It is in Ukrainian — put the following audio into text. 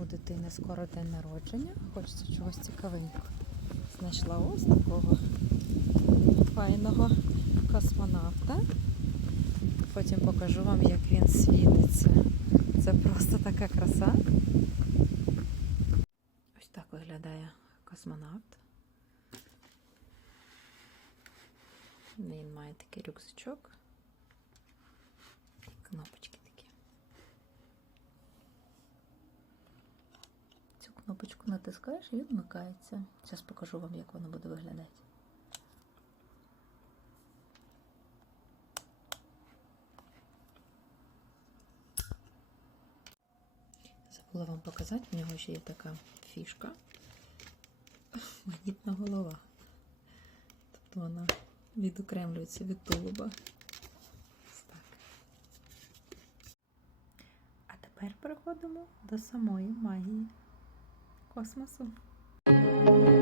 У дитини скоро день народження, хочеться чогось цікавенького. Знайшла ось такого файного космонавта. Потім покажу вам, як він світиться. Це просто така краса. Ось так виглядає космонавт. Він має такий рюкзачок. І кнопочку натискаєш і він вмикається. Зараз покажу вам, як воно буде виглядати. Забула вам показати, в нього ще є така фішка. Магнітна голова. Тобто вона відокремлюється від тулуба. Тепер переходимо до самої магії Cosmo Sul.